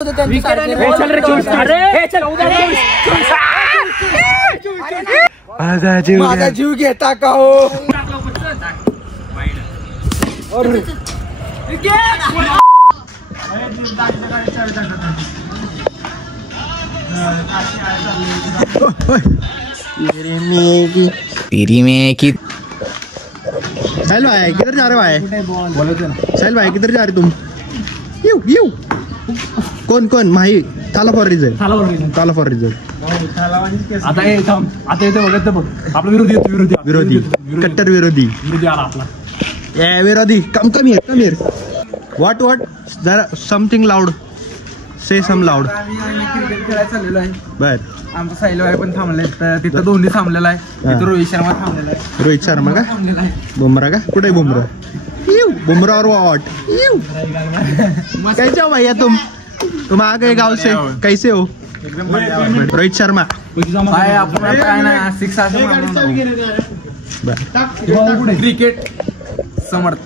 माझा जीव घेता का हो? तेरी में की साहिल भाई किधर जा रहे हो भाई? साहिल भाई किधर जा रहे तुम? यू यू कौन कौन माही थाला फॉर रिझल्ट. थाला फॉर रिझल्ट. आता येतो बघत बघ आपला विरोधी कट्टर विरोधी विरोधी कम हिअर व्हॉट जरा समथिंग लाऊड से सम लाऊड. क्रिकेट खेळायला चाललेलो आहे. बर आमचा साहिल भाई पण थांबले. तिथं धोनी थांबलेला आहे. तिथं रोहित शर्मा थांबलेला आहे. रोहित शर्मा का? थांबलेला आहे. बुमरा का? कुठे बुमरा? बुमरा और व्हाट? कैसे हो भैया तुम आ गए गांव से, कैसे हो? रोहित शर्मा काय आपण काय नाही 6 असं क्रिकेट समर्थ.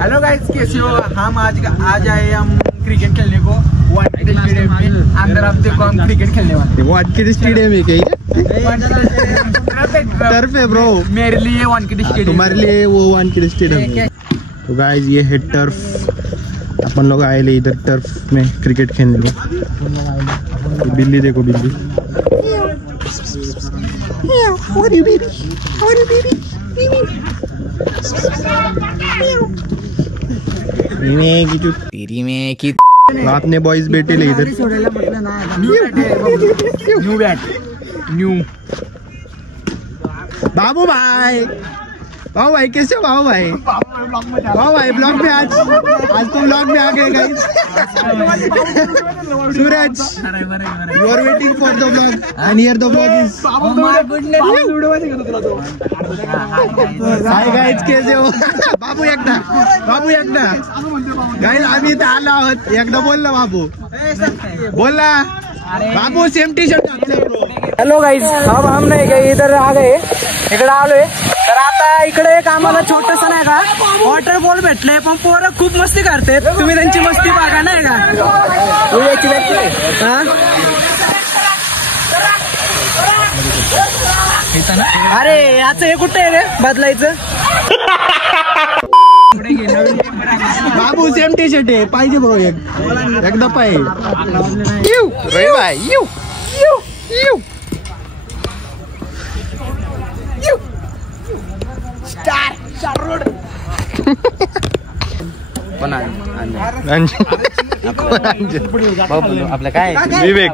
हेलो गाइस, कैसे हो? हम आज आए हम क्रिकेट खेलने को वानखेड़े स्टेडियम में. अंदर आप देखो हम क्रिकेट खेलने वाले. वानखेड़े स्टेडियम है क्या? टर्फ है ब्रो. मेरे लिए वानखेड़े स्टेडियम, तुम्हारे लिए वो वानखेड़े स्टेडियम है. तो गाइस ये है टर्फ. अपन लोग आए ले इधर टर्फ में क्रिकेट खेलने को. तो बिल्ली देखो बिल्ली. तेरी में की रात ने बॉयज बैठे ले इधर. New bat new. बाबू भाई कैसे हो बाबू भाई? ब्लॉग में आज तुम ब्लॉग में आ गए guys. Suraj you are waiting for the blog and here the blog is. Hi guys, कैसे हो? बाबू एकदा गाइस आम्ही इथे आलो आहोत. एकदा बोल ना बाबू, बोल ना बाबू. Same T shirt. Hello guys, अब हम नाही गए इधर आ गए. इकडे आलोय तर आता इकडे एक आम्हाला छोटस नाही का वॉटरफॉल भेटले. पण पोरं खूप मस्ती करते. तुम्ही त्यांची मस्ती बघा नाही का? अरे याचं हे कुठे आहे रे बदलायचं? बाबू सेम टी शर्ट आहे पाहिजे भाऊ. एकदा पाहिजे. आपलं काय विवेक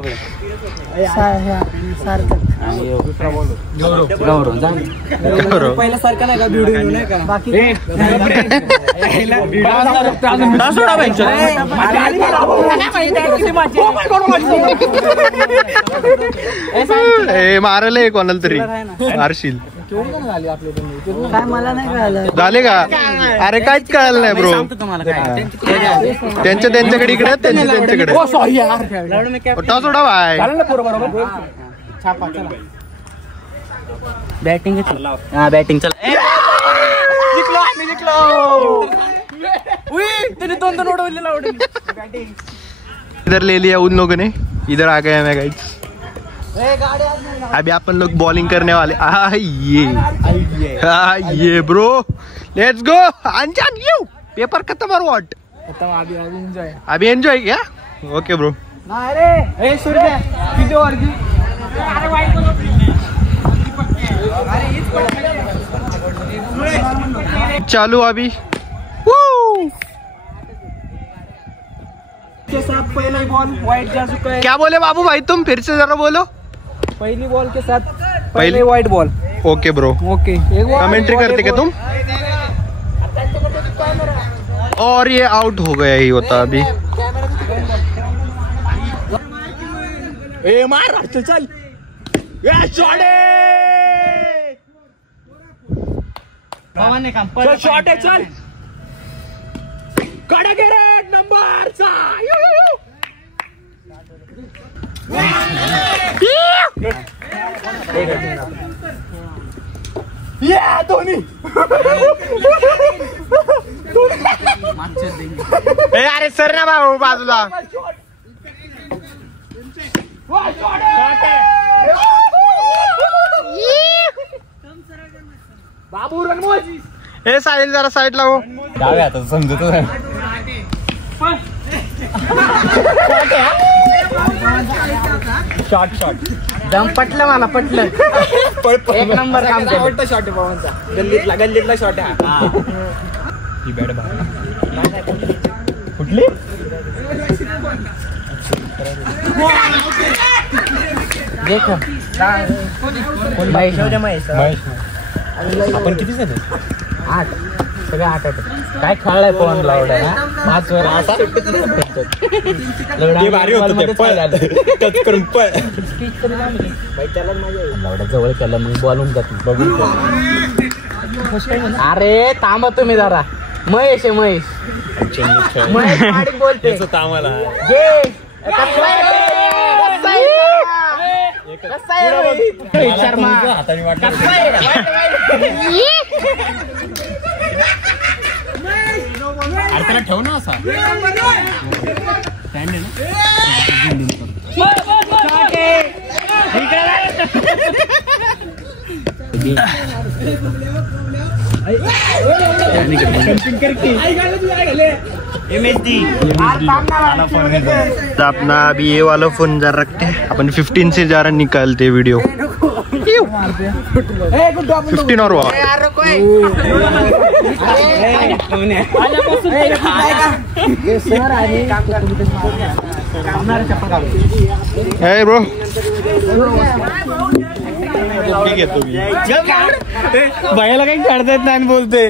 पहिल्यासारखं नाही का व्हिडिओ नाही का? बाकी मारले कोणाला तरी मारशील. काय मला नाही कळलं. झाले का? अरे काहीच कळलं नाही ब्रो. त्यांच्याकडे इकडे त्यांच्याकडे टॉस उडा भाई. बॅटिंग बॅटिंग चल. दोन उडवले. इधर ले लिया उन लोगों ने. इधर आ गए मैं गाइस. अभी अपन लोग बॉलिंग करने वाले. ये ब्रो लेट्स गो. अंजान यू पेपर खत्म और व्हाट? अभी एंजॉय क्या? Okay bro. चालू अभी. पहला बॉल वाइट जा चुका है. क्या बोले बाबू भाई तुम? फिर से जरा बोलो. पहली बॉल के साथ पहले white ball. Okay bro. Okay commentary करते क्या तुम? और ये आउट हो गया ही होता अभी. मार चल. शॉट आहे चल. कडा गेट नंबर 6. धोनी अरे सर ना भाऊ बाजूला. बाबू रणमोज हे साहिल जरा साईडला हो. डाव्या आता समजतो. शॉट दम पटलं मला पटलं. एक नंबर काम केलं. शॉट आहे पवनचा. गल्लीतला शॉट आहे. ही बॅट कुठली देख महेश आपण किती झाले? 8 सगळे 8 काय खेळलाय पवन लावडा 5 वर भारी होतं ते. पळ टच करून पळ. लावडा जवळ केलं मग बॉलून जात बघून. अरे थांबा तुम्ही जरा. महेश आहे महेश बोलते तामाला हाताने वाटत त्याला ठेव ना असा स्टँड आहे अपना अभी ये वाला फोन जरा रखते हैं अपन 15 से जरा निकालते वीडियो 15 और हुआ है ब्रो ठीक है तू भैयाला काही काढता येत नाही बोलते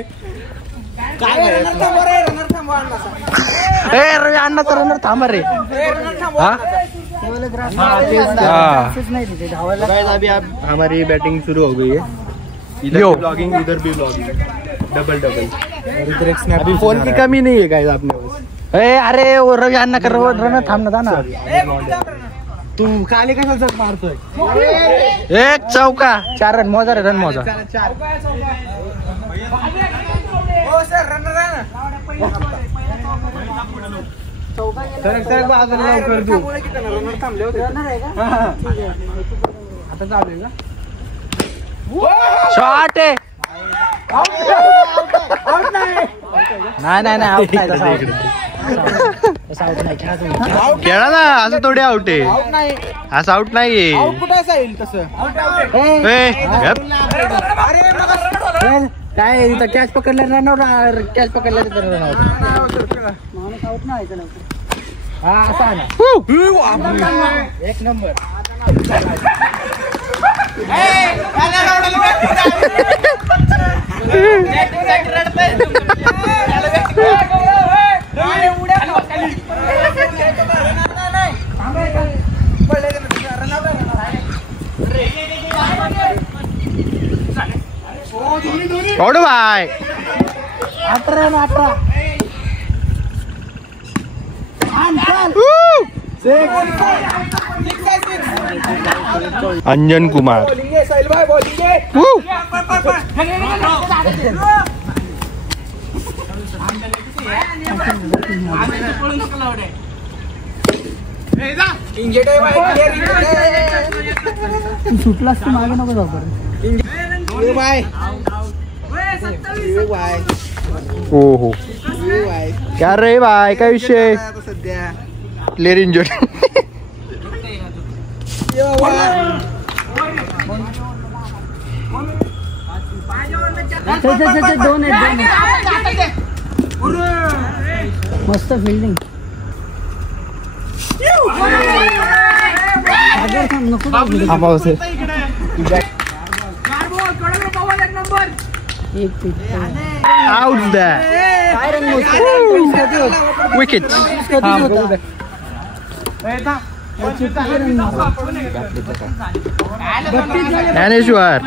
अण्णा तर रनर थांबा रे अभी आप हमारी बैटिंग शुरू हो गई है इधर भी ब्लॉगिंग उधर भी ब्लॉगिंग डबल अभी फोन की कमी नहीं है गाइस आपने अरे वो रवि अण्णा कर रनर थांबना था ना तू काले कसा मारतोय एक चौका 4 रन मोजा रे रन मोजा शॉट आहे नाही आउट नाही खेळा ना असं थोडे आउट आहे असं आउट नाहीये काय इथं कॅच पकडला रनआउट कॅच पकडला तर रनआउट हा असा ना एक नंबर ओढ भाई 18 अंजन कुमार सुटलास तू मागे नको जाऊ हो क्या रे भाई काय विषय प्लेयर इंजर्ड दोन मस्त fielding out wicket Dnyaneshwar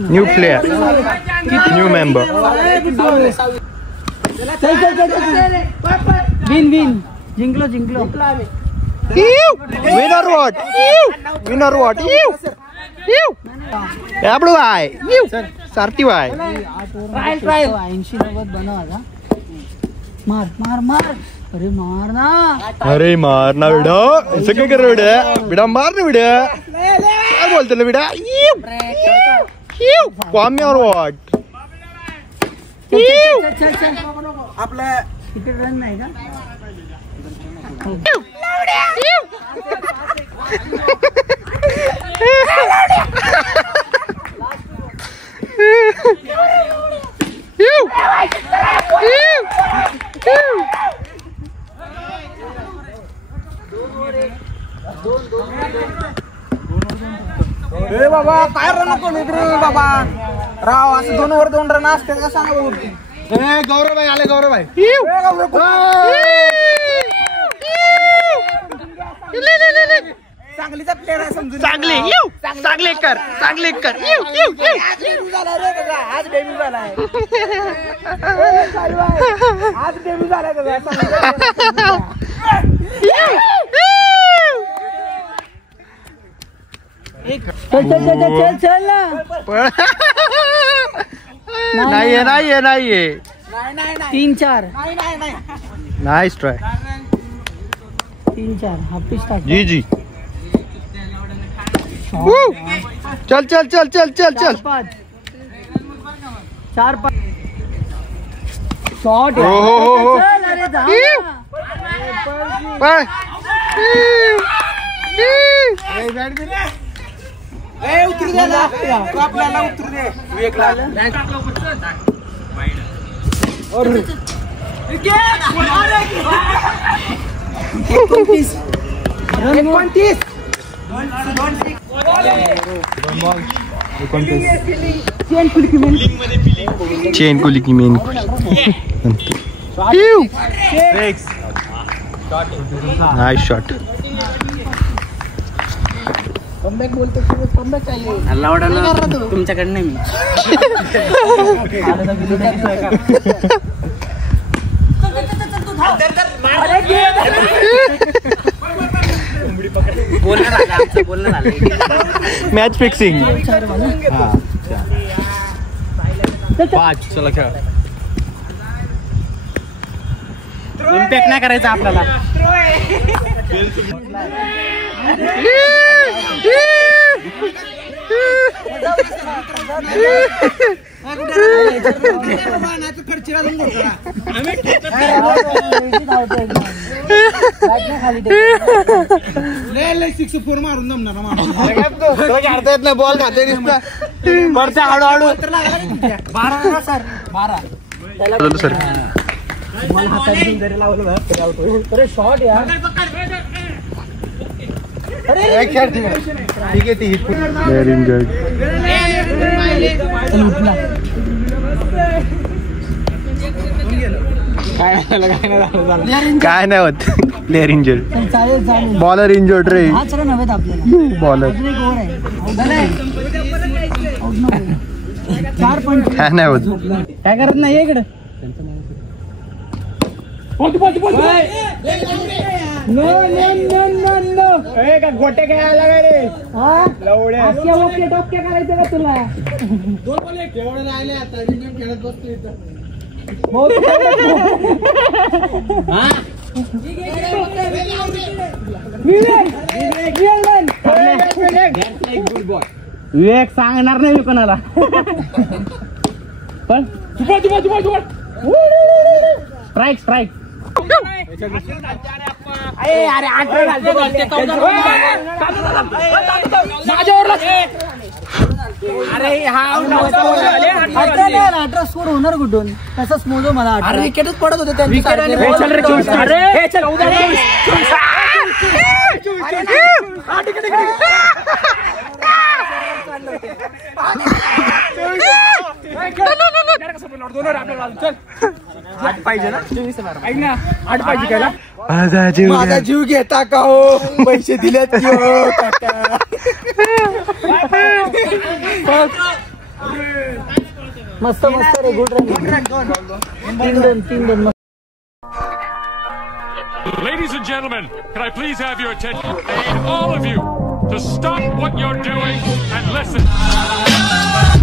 new player new member win जिंकलो विनर व्हॉट आपलं बाय सारथी बाय 80-90 बनव आता. मार मार मार. अरे मार ना. अरे मार ना बेटा ऐसे काय कर बेटा बेटा मार ना बेटा काय बोलतो ना बेटा कॉमी और व्हॉट चल चल. आपलं तिथे रन नाही का? ए बाबा काय रन नको रे बाबा राव असं 2 वर 2 रन असते का सांगा बघू. गौरव भाई आले गौरव भाई चांगलीचा प्लेअर आहे समजून. चांगले कर आज डेब्यू झालाय रे त्याचा. आज डेब्यू झालाय. आज डेब्यू झालाय त्याचा. चल चल ना. नाहीये नाही नाही 3-4. नाही नाइस ट्राय 3-4 हाफ पिच टाक. जी जी चल चल चल चल चल चल 4-5 शॉट. हो. अरे बाय उतरू दे ना. तू आपल्याला उतरू दे. विवेकला चेन कुली की मेन नाइस शॉट कमबॅक बोलतो कमबॅक चालले. तुमच्याकडे नाही मी. बोलणं झालं. मॅच फिक्सिंग 5 चला खेळा. इम्पॅक्ट नाही करायचा आपल्याला. मारून जमणार बॉल खाते हळूहळू 12 सर 12 सर शॉट यार. ठीक आहे ती व्हेरी गुड काय नाही होत प्लेअर इंजर्ड चालेल बॉलर इंजर्ड रे 5 रन हवेत आपल्याला. बॉलर अजून एक ओव्हर आहे. आउट नको. 4 पॉईंट. काय नाही होत काय करत नाही इकडे. गोटे खेळायला काय रे. ओके टोके करायचं का तुला. राहिले आता खेळत बसतो इथं. विवेक सांगणार नाही मी कोणाला. पण स्ट्राईक अरे हा 18 स्कोर होणार कुठून. तसंच मोजो मला. अरे विकेटच पडत होते त्यांची. माझा जीव घेता का हो. पैसे दिलेत की हो काका. मस्त मस्त रे. Good run. 3-2 Ladies and gentlemen, can I please have your attention? All of you, to stop what you're doing and listen.